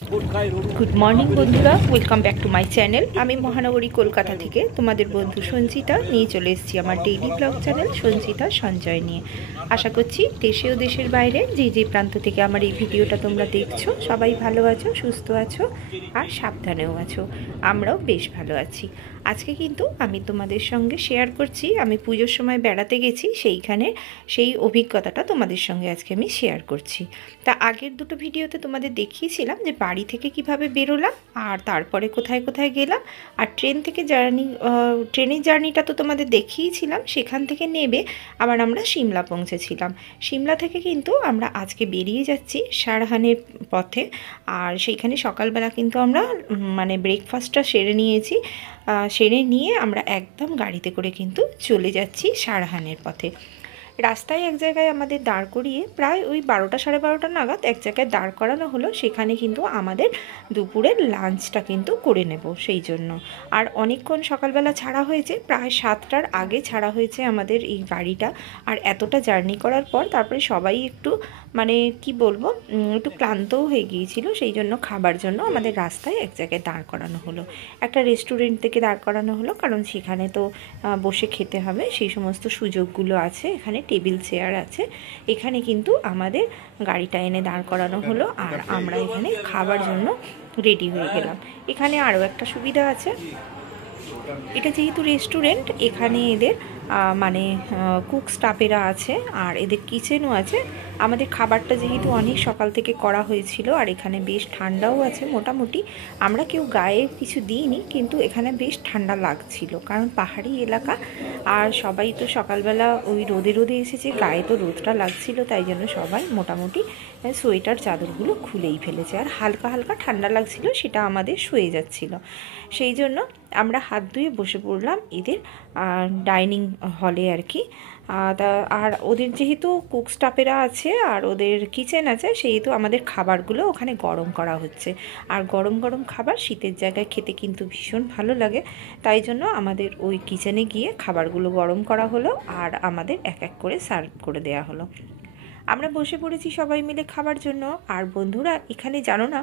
Good morning বন্ধুরা, welcome back to my channel. আমি মহানগরী কলকাতা থেকে তোমাদের বন্ধু সঞ্চিতা নিয়ে চলে এসেছি আমার daily blog channel Sanchita Sanjay নিয়ে। আশা করছি দেশে ও দেশের বাইরে যে যে প্রান্ত থেকে আমার এই ভিডিওটা তোমরা দেখছো সবাই ভালো আছো, সুস্থ আছো আর সাবধানেও আছো। আমরাও বেশ ভালো আছি। আজকে কিন্তু আমি তোমাদের সঙ্গে শেয়ার করছি, আমি পুজোর সময় বেড়াতে গেছি সেইখানে সেই অভিজ্ঞতাটা তোমাদের সঙ্গে আজকে আমি শেয়ার করছি। তা আগের দুটো ভিডিওতে তোমাদের দেখিয়েছিলাম যে বাড়ি থেকে কিভাবে বেরোলাম আর তারপরে কোথায় কোথায় গেলাম। আর ট্রেনের জার্নিটা তো তোমাদের দেখিয়েছিলাম। সেখান থেকে নেবে আবার আমরা সিমলা পৌঁছেছিলাম। সিমলা থেকে কিন্তু আমরা আজকে বেরিয়ে যাচ্ছি সারহানের পথে। আর সেইখানে সকালবেলা কিন্তু আমরা মানে ব্রেকফাস্টটা সেরে নিয়েছি। সেরে নিয়ে আমরা একদম গাড়িতে করে কিন্তু চলে যাচ্ছি সারহানের পথে। রাস্তায় এক জায়গায় আমাদের দাঁড় করিয়ে প্রায় ওই 12টা সাড়ে 12টা নাগাদ এক জায়গায় দাঁড় করানো হলো। সেখানে কিন্তু আমাদের দুপুরের লাঞ্চটা কিন্তু করে নেব সেই জন্য। আর অনেকক্ষণ সকালবেলা ছাড়া হয়েছে, প্রায় 7টার আগে ছাড়া হয়েছে আমাদের এই গাড়িটা। আর এতটা জার্নি করার পর তারপরে সবাই একটু মানে কি বলবো, একটু ক্লান্তও হয়ে গিয়েছিল। সেই জন্য খাবার জন্য আমাদের রাস্তায় এক জায়গায় দাঁড় করানো হলো, একটা রেস্টুরেন্ট থেকে দাঁড় করানো হলো, কারণ সেখানে তো বসে খেতে হবে সেই সমস্ত সুযোগগুলো আছে। এখানে টেবিল চেয়ার আছে। এখানে কিন্তু আমাদের গাড়িটা এনে দাঁড় করানো হলো আর আমরা এখানে খাবার জন্য রেডি হয়ে গেলাম। এখানে আরও একটা সুবিধা আছে, এটা যেহেতু রেস্টুরেন্ট এখানে এদের মানে কুক স্টাফেরা আছে আর এদের কিচেনও আছে। আমাদের খাবারটা যেহেতু অনেক সকাল থেকে করা হয়েছিল আর এখানে বেশ ঠান্ডাও আছে মোটামুটি। আমরা কেউ গায়ে কিছু দিইনি, কিন্তু এখানে বেশ ঠান্ডা লাগছিল কারণ পাহাড়ি এলাকা আর সবাই তো সকালবেলা ওই রোদে রোদে এসেছে, গায়ে তো রোদটা লাগছিল, তাই জন্য সবাই মোটামুটি সোয়েটার চাদরগুলো খুলেই ফেলেছে। আর হালকা হালকা ঠান্ডা লাগছিল, সেটা আমাদের সয়ে যাচ্ছিল। সেই জন্য আমরা হাত ধুয়ে বসে পড়লাম এদের ডাইনিং হলে আর কি। আর ওদের যেহেতু কুক স্টাফেরা আছে আর ওদের কিচেন আছে, সেহেতু আমাদের খাবারগুলো ওখানে গরম করা হচ্ছে। আর গরম গরম খাবার শীতের জায়গায় খেতে কিন্তু ভীষণ ভালো লাগে, তাই জন্য আমাদের ওই কিচেনে গিয়ে খাবারগুলো গরম করা হলো আর আমাদের এক এক করে সার্ভ করে দেওয়া হলো। আমরা বসে পড়েছি সবাই মিলে খাবার জন্য। আর বন্ধুরা এখানে জানো না,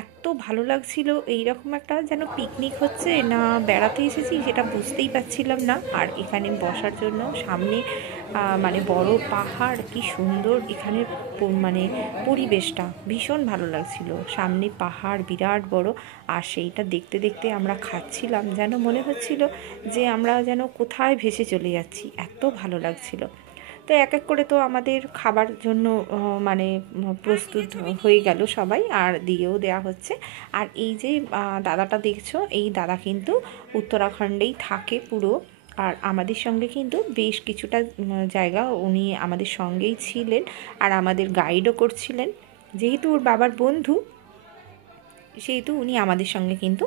এত ভালো লাগছিল, এইরকম একটা যেন পিকনিক হচ্ছে না বেড়াতে এসেছি সেটা বুঝতেই পারছিলাম না। আর এখানে বসার জন্য সামনে মানে বড় পাহাড়, কি সুন্দর এখানের মানে পরিবেশটা ভীষণ ভালো লাগছিল। সামনে পাহাড় বিরাট বড়, আর সেইটা দেখতে দেখতে আমরা খাচ্ছিলাম, যেন মনে হচ্ছিল যে আমরা যেন কোথায় ভেসে চলে যাচ্ছি, এত ভালো লাগছিল। তো এক এক করে তো আমাদের খাবার জন্য মানে প্রস্তুত হয়ে গেল সবাই, আর দিয়েও দেয়া হচ্ছে। আর এই যে দাদাটা দেখছো, এই দাদা কিন্তু উত্তরাখণ্ডেই থাকে পুরো। আর আমাদের সঙ্গে কিন্তু বেশ কিছুটা জায়গা উনি আমাদের সঙ্গেই ছিলেন আর আমাদের গাইডও করছিলেন। যেহেতু ওর বাবার বন্ধু, সেহেতু উনি আমাদের সঙ্গে কিন্তু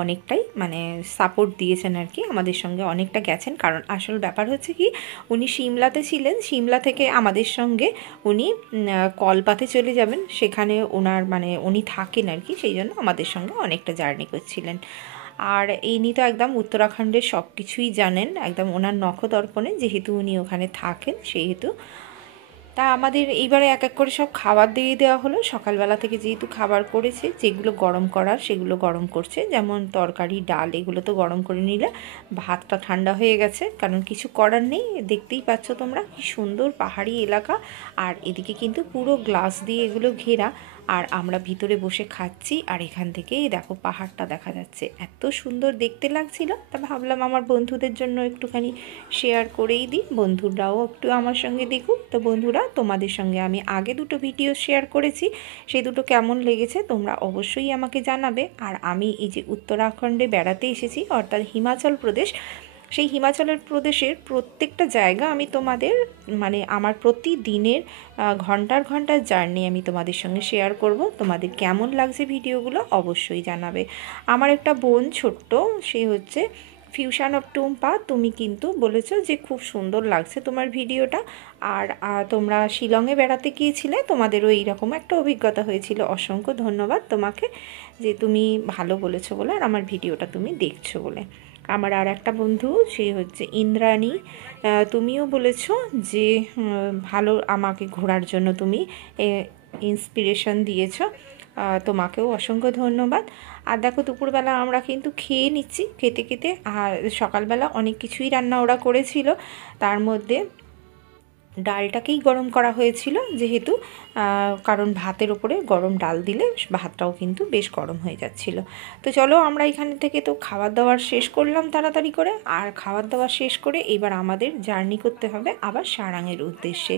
অনেকটাই মানে সাপোর্ট দিয়েছেন আর কি, আমাদের সঙ্গে অনেকটা গেছেন। কারণ আসল ব্যাপার হচ্ছে কি, উনি সিমলাতে ছিলেন, সিমলা থেকে আমাদের সঙ্গে উনি কলপাতে চলে যাবেন, সেখানে ওনার মানে উনি থাকেন আর কি, সেই জন্য আমাদের সঙ্গে অনেকটা জার্নি করছিলেন। আর ইনি তো একদম উত্তরাখণ্ডের সব কিছুই জানেন, একদম ওনার নখদর্পণে, যেহেতু উনি ওখানে থাকেন সেহেতু। তা আমাদের এইবারে এক এক করে সব খাবার দিয়ে দেওয়া হলো। সকালবেলা থেকে যেহেতু খাবার করেছে, যেগুলো গরম করার সেগুলো গরম করছে, যেমন তরকারি ডাল এগুলো তো গরম করে নিলে ভাতটা ঠান্ডা হয়ে গেছে, কারণ কিছু করার নেই। দেখতেই পাচ্ছ তোমরা কি সুন্দর পাহাড়ি এলাকা, আর এদিকে কিন্তু পুরো গ্লাস দিয়ে এগুলো ঘেরা। আর আমরা ভিতরে বসে খাচ্ছি আর এখান থেকেই দেখো পাহাড়টা দেখা যাচ্ছে, এত সুন্দর দেখতে লাগছিল। তা ভাবলাম আমার বন্ধুদের জন্য একটুখানি শেয়ার করেই দিই, বন্ধুরাও একটু আমার সঙ্গে দেখুক। তো বন্ধুরা, তোমাদের সঙ্গে আমি আগে দুটো ভিডিও শেয়ার করেছি, সেই দুটো কেমন লেগেছে তোমরা অবশ্যই আমাকে জানাবে। আর আমি এই যে উত্তরাখণ্ডে বেড়াতে এসেছি, অর্থাৎ হিমাচল প্রদেশ, সেই হিমাচল প্রদেশের প্রত্যেকটা জায়গা আমি তোমাদের মানে আমার প্রতিদিনের ঘন্টার ঘন্টার জার্নি আমি তোমাদের সঙ্গে শেয়ার করব। তোমাদের কেমন লাগছে ভিডিওগুলো অবশ্যই জানাবে। আমার একটা বোন ছোট্ট, সে হচ্ছে ফিউশন অফ টুম্পা, তুমি কিন্তু বলেছো যে খুব সুন্দর লাগছে তোমার ভিডিওটা। আর তোমরা শিলংয়ে বেড়াতে গিয়েছিলে, তোমাদেরও এইরকম একটা অভিজ্ঞতা হয়েছিল। অসংখ্য ধন্যবাদ তোমাকে, যে তুমি ভালো বলেছো বলে আর আমার ভিডিওটা তুমি দেখছো বলে। আমার আর একটা বন্ধু, সে হচ্ছে ইন্দ্রাণী, তুমিও বলেছো যে ভালো আমাকে ঘোরার জন্য তুমি ইন্সপিরেশন দিয়েছো। তো মাকেও অসংখ্য ধন্যবাদ। আর দেখো দুপুরবেলা আমরা কিন্তু খেয়ে নিচ্ছি, খেতে খেতে। আর সকালবেলা অনেক কিছুই রান্না ওরা করেছিল, তার মধ্যে ডালটাকেই গরম করা হয়েছিল যেহেতু, কারণ ভাতের ওপরে গরম ডাল দিলে ভাতটাও কিন্তু বেশ গরম হয়ে যাচ্ছিল। তো চলো আমরা এখান থেকে তো খাবার দাবার শেষ করলাম তাড়াতাড়ি করে। আর খাবার দাবার শেষ করে এবার আমাদের জার্নি করতে হবে আবার সারাংয়ের উদ্দেশ্যে।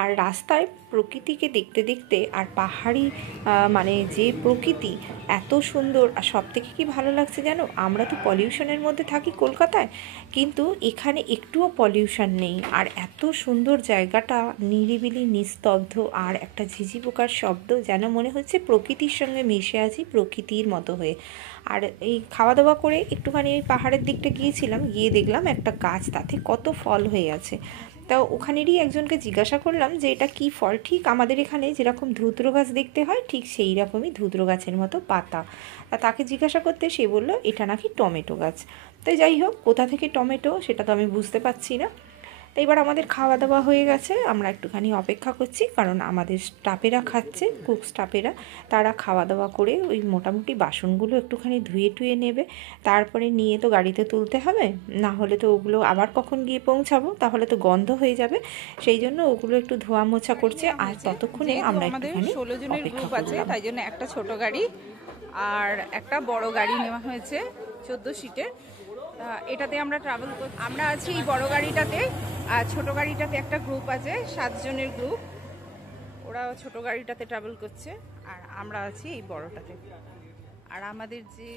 আর রাস্তায় প্রকৃতিকে দেখতে দেখতে আর পাহাড়ি মানে যে প্রকৃতি এত সুন্দর। আর সব থেকে কী ভালো লাগছে জানো, আমরা তো পলিউশনের মধ্যে থাকি কলকাতায়, কিন্তু এখানে একটুও পলিউশন নেই। আর এত সুন্দর জায়গাটা, নিরিবিলি নিস্তব্ধ, আর একটা ঝিঝি পোকার শব্দ, যেন মনে হচ্ছে প্রকৃতির সঙ্গে মিশে আছি প্রকৃতির মতো হয়ে। আর এই খাওয়া দাওয়া করে একটুখানি ওই পাহাড়ের দিকটা গিয়েছিলাম, গিয়ে দেখলাম একটা গাছ, তাতে কত ফল হয়ে আছে। তা ওখানেরই একজনকে জিজ্ঞাসা করলাম যে এটা কী ফল। ঠিক আমাদের এখানে যেরকম ধুতরো গাছ দেখতে হয় ঠিক সেই রকমই ধুতরো গাছের মতো পাতা। তাকে জিজ্ঞাসা করতে সে বলল এটা নাকি টমেটো গাছ। তো যাই হোক, কোথা থেকে টমেটো সেটা তো আমি বুঝতে পারছি না। তো এবার আমাদের খাওয়া দাওয়া হয়ে গেছে, আমরা একটুখানি অপেক্ষা করছি, কারণ আমাদের স্টাফেরা খাচ্ছে, কুক স্টাফেরা, তারা খাওয়া দাওয়া করে ওই মোটামুটি বাসনগুলো একটুখানি ধুয়ে টুয়ে নেবে, তারপরে নিয়ে তো গাড়িতে তুলতে হবে, না হলে তো ওগুলো আবার কখন গিয়ে পৌঁছাবো, তাহলে তো গন্ধ হয়ে যাবে। সেই জন্য ওগুলো একটু ধোয়া মোছা করছে। আর ততক্ষণে আমরা একটুখানি 16 জনের গ্রুপ আছে, তাই জন্য একটা ছোট গাড়ি আর একটা বড় গাড়ি নেওয়া হয়েছে 14 সিটের। এটাতে আমরা ট্রাভেল করছি। আমরা আছি এই বড় গাড়িটাতে, আর ছোট গাড়িটাতে একটা গ্রুপ আছে 7 জনের গ্রুপ, ওরা ছোট গাড়িটাতে ট্রাভেল করছে, আর আমরা আছি এই বড়টাতে। আর আমাদের যে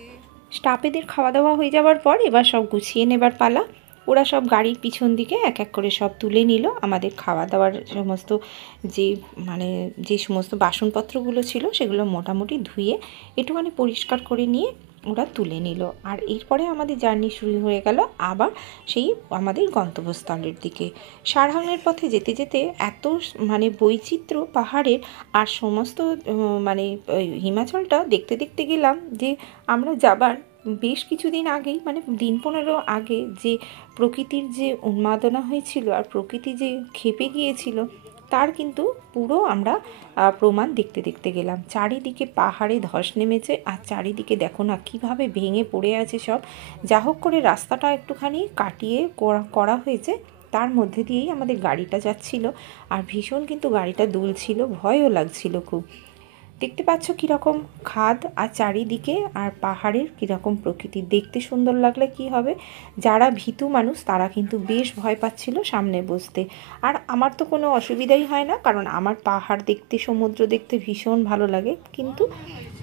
স্টাফেদের খাওয়া দাওয়া হয়ে যাওয়ার পর এবার সব গুছিয়ে নেবার পালা। ওরা সব গাড়ির পিছন দিকে এক এক করে সব তুলে নিল। আমাদের খাওয়া দাওয়ার সমস্ত যে সমস্ত বাসনপত্রগুলো ছিল সেগুলো মোটামুটি ধুয়ে একটুখানি পরিষ্কার করে নিয়ে ওরা তুলে নিল। আর এরপরে আমাদের জার্নি শুরু হয়ে গেল আবার সেই আমাদের গন্তব্যস্থলের দিকে। সারাংয়ের পথে যেতে যেতে এত বৈচিত্র্য পাহাড়ের, আর সমস্ত হিমাচলটা দেখতে দেখতে গেলাম যে আমরা যাবার বেশ কিছুদিন আগেই, দিন 15 আগে যে প্রকৃতির যে উন্মাদনা হয়েছিল আর প্রকৃতি যে ক্ষেপে গিয়েছিল তার কিন্তু পুরো আমরা প্রমাণ দেখতে দেখতে গেলাম। চারিদিকে পাহাড়ে ধস নেমেছে, আর চারিদিকে দেখো না কীভাবে ভেঙে পড়ে আছে সব। যা হোক করে রাস্তাটা একটুখানি কাটিয়ে করা হয়েছে, তার মধ্যে দিয়েই আমাদের গাড়িটা যাচ্ছিল। আর ভীষণ কিন্তু গাড়িটা দুলছিল, ভয়ও লাগছিল খুব। দেখতে পাচ্ছ কীরকম খাদ আর চারিদিকে, আর পাহাড়ের কীরকম প্রকৃতি। দেখতে সুন্দর লাগলে কি হবে, যারা ভীতু মানুষ তারা কিন্তু বেশ ভয় পাচ্ছিল সামনে বসতে। আর আমার তো কোনো অসুবিধাই হয় না, কারণ আমার পাহাড় দেখতে, সমুদ্র দেখতে ভীষণ ভালো লাগে। কিন্তু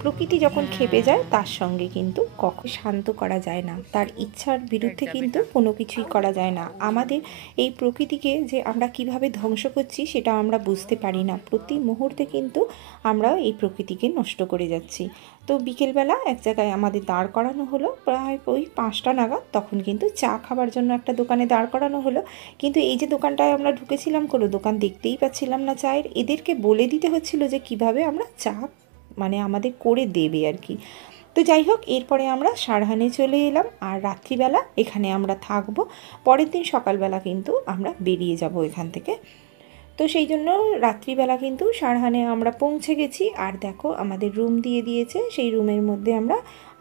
প্রকৃতি যখন খেপে যায় তার সঙ্গে কিন্তু কখন শান্ত করা যায় না, তার ইচ্ছার বিরুদ্ধে কিন্তু কোনো কিছুই করা যায় না। আমাদের এই প্রকৃতিকে যে আমরা কিভাবে ধ্বংস করছি সেটা আমরা বুঝতে পারি না। প্রতি মুহূর্তে কিন্তু আমরা এই প্রকৃতিকে নষ্ট করে যাচ্ছি। তো বিকেলবেলা এক জায়গায় আমাদের দাঁড় করানো হলো, প্রায় ওই 5টা নাগাদ। তখন কিন্তু চা খাবার জন্য একটা দোকানে দাঁড় করানো হলো, কিন্তু এই যে দোকানটায় আমরা ঢুকেছিলাম কোনো দোকান দেখতেই পাচ্ছিলাম না চায়ের। এদেরকে বলে দিতে হচ্ছিল যে কিভাবে আমরা চা আমাদের করে দেবে আর কি। তো যাই হোক, এরপরে আমরা সারহানে চলে এলাম, আর রাত্রিবেলা এখানে আমরা থাকবো। পরের দিন সকালবেলা কিন্তু আমরা বেরিয়ে যাব এখান থেকে। তো সেই জন্য রাত্রিবেলা কিন্তু সারহানে আমরা পৌঁছে গেছি। আর দেখো আমাদের রুম দিয়ে দিয়েছে, সেই রুমের মধ্যে আমরা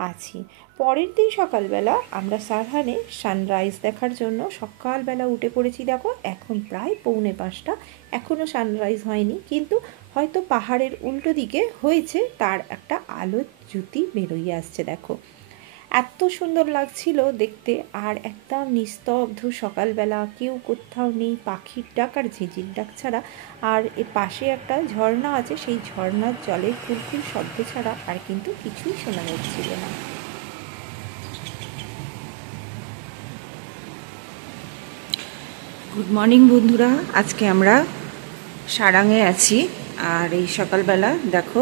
আছি। পরের দিন সকালবেলা আমরা সারহানে সানরাইজ দেখার জন্য সকালবেলা উঠে পড়েছি। দেখো এখন প্রায় 4:45, এখনও সানরাইজ হয়নি, কিন্তু হয়তো পাহাড়ের উল্টো দিকে হয়েছে, তার একটা আলোর জ্যোতি বেরোয় আসছে। দেখো এত সুন্দর লাগছিল দেখতে, আর একদম নিস্তব্ধ সকালবেলা, কেউ কোথাও নেই, পাখির ডাক আর ঝিঁঝির ডাক ছাড়া। আর এর পাশে একটা ঝর্ণা আছে, সেই ঝর্ণার জলের কুলকুল শব্দ ছাড়া আর কিন্তু কিছুই শোনা যাচ্ছিল না। গুড মর্নিং বন্ধুরা, আজকে আমরা সারাংয়ে আছি। আর এই সকালবেলা দেখো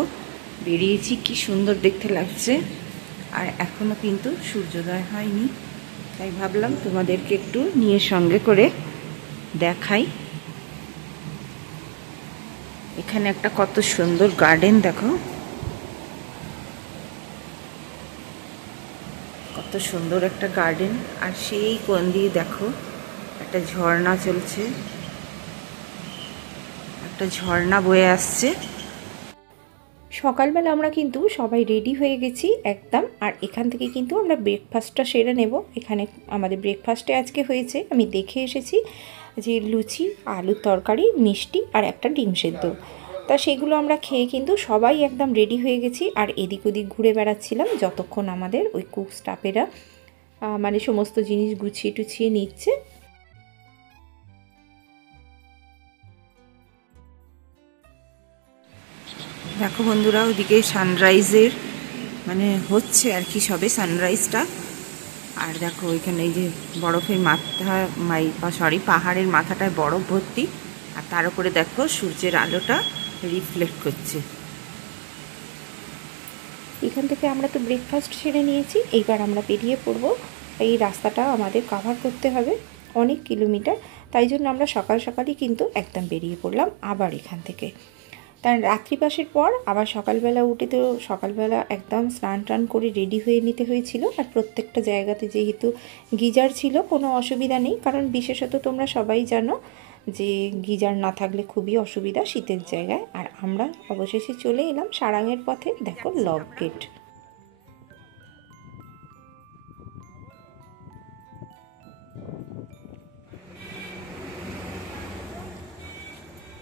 বেরিয়েছি, কি সুন্দর দেখতে লাগছে। আর এখনও কিন্তু সূর্যোদয় হয়নি, তাই ভাবলাম তোমাদেরকে একটু নিয়ে সঙ্গে করে দেখাই। এখানে একটা কত সুন্দর গার্ডেন, দেখো কত সুন্দর একটা গার্ডেন। আর সেই কোণ দিয়ে দেখো একটা ঝর্ণা চলছে, একটা ঝর্ণা বয়ে আসছে। সকালবেলা আমরা কিন্তু সবাই রেডি হয়ে গেছি একদম। আর এখান থেকে কিন্তু আমরা ব্রেকফাস্টটা সেরে নেব। এখানে আমাদের ব্রেকফাস্টে আজকে হয়েছে, আমি দেখে এসেছি, যে লুচি, আলুর তরকারি, মিষ্টি আর একটা ডিম সেদ্ধ। তা সেগুলো আমরা খেয়ে কিন্তু সবাই একদম রেডি হয়ে গেছি। আর এদিক ওদিক ঘুরে বেড়াচ্ছিলাম যতক্ষণ আমাদের ওই কুক স্টাফেরা মানে সমস্ত জিনিস গুছিয়ে টুছিয়ে নিচ্ছে। দেখো বন্ধুরা, ওদিকে সানরাইজের মানে হচ্ছে আর কি, সবে সানরাইজটা। আর দেখো ওইখানে এই যে বরফের মাথা, পাহাড়ের মাথাটায় বরফ ভর্তি, আর তার উপরে দেখো সূর্যের আলোটা রিফ্লেক্ট করছে। এখান থেকে আমরা তো ব্রেকফাস্ট সেরে নিয়েছি, এইবার আমরা বেরিয়ে পড়ব। এই রাস্তাটা আমাদের কভার করতে হবে অনেক কিলোমিটার, তাই জন্য আমরা সকাল সকালই কিন্তু একদম বেরিয়ে পড়লাম আবার এখান থেকে। তার রাত্রিবাসের পর আবার সকালবেলা উঠে তো সকালবেলা একদম স্নান টান করে রেডি হয়ে নিতে হয়েছিল। আর প্রত্যেকটা জায়গাতে যেহেতু গিজার ছিল কোনো অসুবিধা নেই, কারণ বিশেষত তোমরা সবাই জানো যে গিজার না থাকলে খুবই অসুবিধা শীতের জায়গায়। আর আমরা অবশেষে চলে এলাম সারাংয়ের পথে। দেখো লক গেট।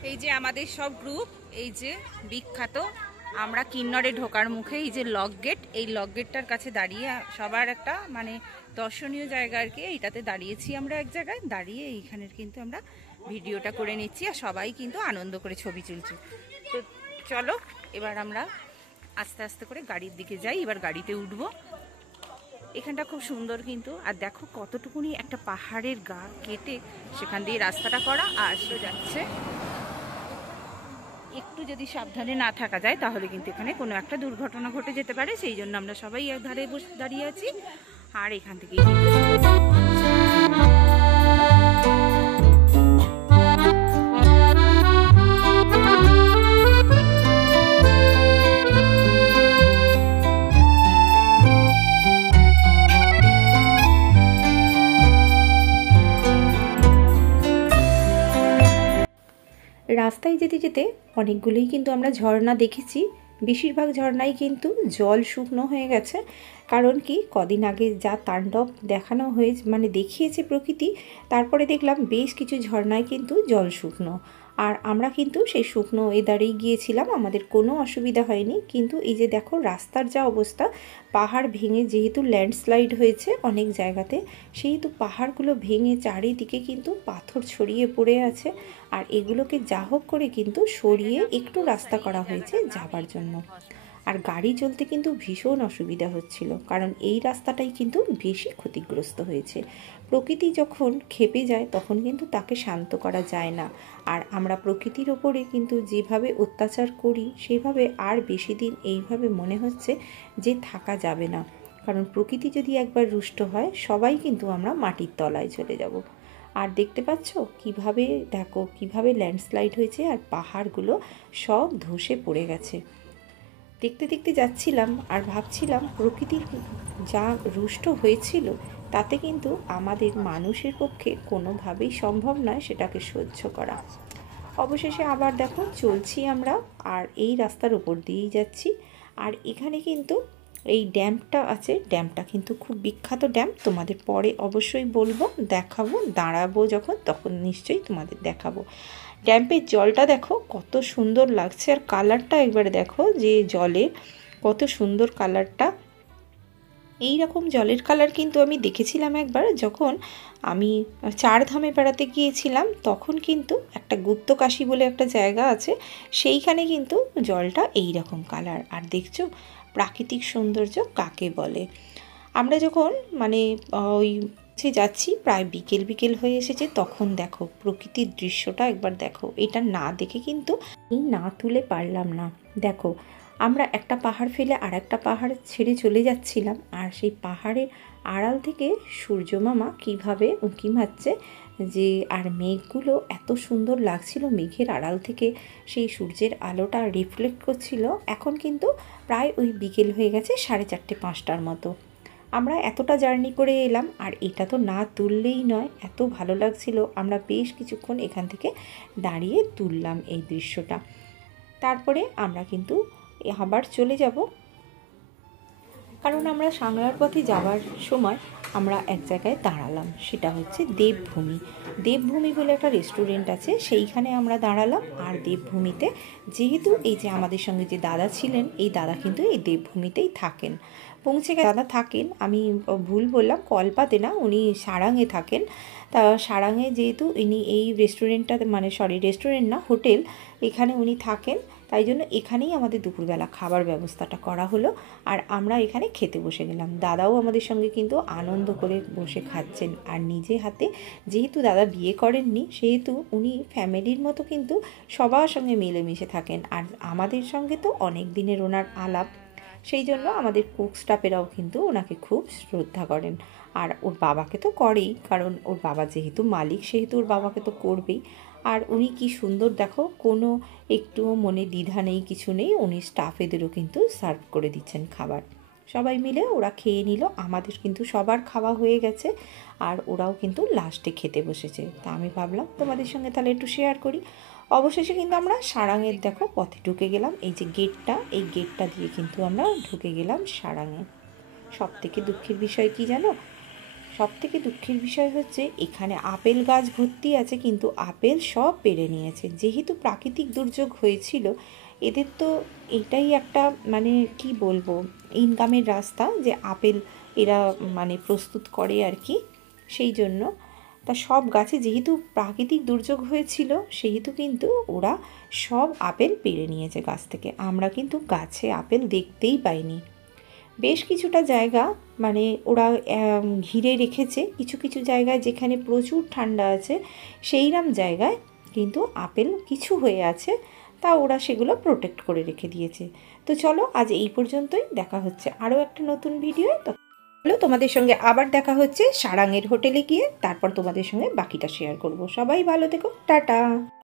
এই যে আমাদের সব গ্রুপ, এই যে বিখ্যাত আমরা কিন্নরে ঢোকার মুখে এই যে লক গেট, এই লক গেটটার কাছে দাঁড়িয়ে সবার একটা মানে দর্শনীয় জায়গা আর কি, এইটাতে দাঁড়িয়েছি আমরা এক জায়গায় দাঁড়িয়ে। এইখানের কিন্তু আমরা ভিডিওটা করে নিচ্ছি আর সবাই কিন্তু আনন্দ করে ছবি তুলছি। তো চলো এবার আমরা আস্তে আস্তে করে গাড়ির দিকে যাই, এবার গাড়িতে উঠবো। এখানটা খুব সুন্দর কিন্তু, আর দেখো কতটুকুনি একটা পাহাড়ের গা কেটে সেখান দিয়ে রাস্তাটা করা, আর সে যাচ্ছে। একটু যদি সাবধানে না থাকা যায় তাহলে কিন্তু এখানে কোনো একটা দুর্ঘটনা ঘটে যেতে পারে, সেই জন্য আমরা সবাই এক ধারে বসে দাঁড়িয়ে আছি। আর এখান থেকেই কিন্তু রাস্তায় যেতে যেতে অনেকগুলোই কিন্তু আমরা ঝর্ণা দেখেছি। বেশিরভাগ ঝর্ণাই কিন্তু জল শুকনো হয়ে গেছে, কারণ কি কদিন আগে যা তাণ্ডব দেখানো হয়েছে মানে দেখিয়েছে প্রকৃতি, তারপরে দেখলাম বেশ কিছু ঝর্ণায় কিন্তু জল শুকনো। আর আমরা কিন্তু সেই শুকনো ওয়েদারেই গিয়েছিলাম, আমাদের কোনো অসুবিধা হয়নি। কিন্তু এই যে দেখো রাস্তার যা অবস্থা, পাহাড় ভেঙে যেহেতু ল্যান্ডস্লাইড হয়েছে অনেক জায়গাতে, সেহেতু পাহাড়গুলো ভেঙে চারিদিকে কিন্তু পাথর ছড়িয়ে পড়ে আছে। আর এগুলোকে যা হোক করে কিন্তু সরিয়ে একটু রাস্তা করা হয়েছে যাবার জন্য। আর গাড়ি চলতে কিন্তু ভীষণ অসুবিধা হচ্ছিল, কারণ এই রাস্তাটাই কিন্তু বেশি ক্ষতিগ্রস্ত হয়েছে। প্রকৃতি যখন ক্ষেপে যায় তখন কিন্তু তাকে শান্ত করা যায় না। আর আমরা প্রকৃতির ওপরে কিন্তু যেভাবে অত্যাচার করি, সেভাবে আর বেশি দিন এইভাবে মনে হচ্ছে যে থাকা যাবে না। কারণ প্রকৃতি যদি একবার রুষ্ট হয়, সবাই কিন্তু আমরা মাটির তলায় চলে যাব। আর দেখতে পাচ্ছ কিভাবে, দেখো কিভাবে ল্যান্ডস্লাইড হয়েছে আর পাহাড়গুলো সব ধসে পড়ে গেছে। দেখতে দেখতে যাচ্ছিলাম আর ভাবছিলাম প্রকৃতির যা রুষ্ট হয়েছিল তাতে কিন্তু আমাদের মানুষের পক্ষে কোনোভাবেই সম্ভব নয় সেটাকে সহ্য করা। অবশেষে আবার দেখো চলছি আমরা, আর এই রাস্তার উপর দিয়েই যাচ্ছি। আর এখানে কিন্তু এই ড্যামটা আছে, ড্যামটা কিন্তু খুব বিখ্যাত ড্যাম, তোমাদের পরে অবশ্যই বলবো, দেখাবো, দাঁড়াবো যখন তখন নিশ্চয়ই তোমাদের দেখাবো। ড্যামের জলটা দেখো কত সুন্দর লাগছে, আর কালারটা একবারে দেখো যে জলের কত সুন্দর কালারটা। এই রকম জলের কালার কিন্তু আমি দেখেছিলাম একবার যখন আমি চারধামে বেড়াতে গিয়েছিলাম, তখন কিন্তু একটা গুপ্তকাশী বলে একটা জায়গা আছে, সেইখানে কিন্তু জলটা এই রকম কালার। আর দেখছো প্রাকৃতিক সৌন্দর্য কাকে বলে। আমরা যখন মানে ওই যাচ্ছি প্রায় বিকেল বিকেল হয়ে এসেছে, তখন দেখো প্রকৃতির দৃশ্যটা একবার দেখো, এটা না দেখে কিন্তু না তুলে পারলাম না। দেখো আমরা একটা পাহাড় ফেলে আর একটা পাহাড় ছেড়ে চলে যাচ্ছিলাম, আর সেই পাহাড়ের আড়াল থেকে সূর্য মামা কীভাবে উঁকি মারছে যে, আর মেঘগুলো এত সুন্দর লাগছিল, মেঘের আড়াল থেকে সেই সূর্যের আলোটা রিফ্লেক্ট করছিল। এখন কিন্তু প্রায় ওই বিকেল হয়ে গেছে 4:30 5টার মতো। আমরা এতটা জার্নি করে এলাম, আর এটা তো না তুললেই নয়, এত ভালো লাগছিল। আমরা বেশ কিছুক্ষণ এখান থেকে দাঁড়িয়ে তুললাম এই দৃশ্যটা। তারপরে আমরা কিন্তু আবার চলে যাব, কারণ আমরা সাংলার পথে যাবার সময় আমরা এক জায়গায় দাঁড়ালাম, সেটা হচ্ছে দেবভূমি। দেবভূমি বলে একটা রেস্টুরেন্ট আছে, সেইখানে আমরা দাঁড়ালাম। আর দেবভূমিতে যেহেতু এই যে আমাদের সঙ্গে যে দাদা ছিলেন, এই দাদা কিন্তু এই দেবভূমিতেই থাকেন, পৌঁছে গেছে। দাদা থাকেন, আমি ভুল বললাম, কলপাতে না, উনি সারাঙে থাকেন। তা সারাঙে যেহেতু ইনি এই রেস্টুরেন্টটাতে, মানে রেস্টুরেন্ট না, হোটেল, এখানে উনি থাকেন, তাই জন্য এখানেই আমাদের দুপুরবেলা খাবার ব্যবস্থাটা করা হলো। আর আমরা এখানে খেতে বসে গেলাম। দাদাও আমাদের সঙ্গে কিন্তু আনন্দ করে বসে খাচ্ছেন। আর নিজে হাতে, যেহেতু দাদা বিয়ে করেননি, সেহেতু উনি ফ্যামিলির মতো কিন্তু সবার সঙ্গে মিলেমিশে থাকেন। আর আমাদের সঙ্গে তো অনেক দিনের ওনার আলাপ, সেই জন্য আমাদের কুক স্টাফেরাও কিন্তু ওনাকে খুব শ্রদ্ধা করেন। আর ওর বাবাকে তো করেই, কারণ ওর বাবা যেহেতু মালিক, সেহেতু ওর বাবাকে তো করবেই। আর উনি কি সুন্দর, দেখো, কোনো একটুও মনে দ্বিধা নেই, কিছু নেই, উনি স্টাফেদেরও কিন্তু সার্ভ করে দিচ্ছেন খাবার। সবাই মিলে ওরা খেয়ে নিল। আমাদের কিন্তু সবার খাওয়া হয়ে গেছে, আর ওরাও কিন্তু লাস্টে খেতে বসেছে। তা আমি ভাবলাম তোমাদের সঙ্গে তাহলে একটু শেয়ার করি। অবশেষে কিন্তু আমরা সারাঙের, দেখো, পথে ঢুকে গেলাম। এই যে গেটটা, এই গেটটা দিয়ে কিন্তু আমরা ঢুকে গেলাম সারাঙে। সব থেকে দুঃখের বিষয় কি জানো? সব থেকে দুঃখের বিষয় হচ্ছে এখানে আপেল গাছ ভর্তি আছে, কিন্তু আপেল সব পেড়ে নিয়েছে। যেহেতু প্রাকৃতিক দুর্যোগ হয়েছিল, এদের তো এটাই একটা, মানে কি বলবো, ইনকামের রাস্তা, যে আপেল এরা মানে প্রস্তুত করে আর কি, সেই জন্য। তা সব গাছে যেহেতু প্রাকৃতিক দুর্যোগ হয়েছিল, সেহেতু কিন্তু ওরা সব আপেল পেড়ে নিয়েছে গাছ থেকে। আমরা কিন্তু গাছে আপেল দেখতেই পাইনি। বেশ কিছুটা জায়গা মানে ওরা ঘিরে রেখেছে, কিছু কিছু জায়গায় যেখানে প্রচুর ঠান্ডা আছে, সেইরকম জায়গায় কিন্তু আপেল কিছু হয়ে আছে, তা ওরা সেগুলো প্রোটেক্ট করে রেখে দিয়েছে। তো চলো, আজ এই পর্যন্তই। দেখা হচ্ছে আরও একটা নতুন ভিডিও। তো চলো, তোমাদের সঙ্গে আবার দেখা হচ্ছে সারাঙের হোটেলে গিয়ে, তারপর তোমাদের সঙ্গে বাকিটা শেয়ার করব। সবাই ভালো থেকো, টাটা।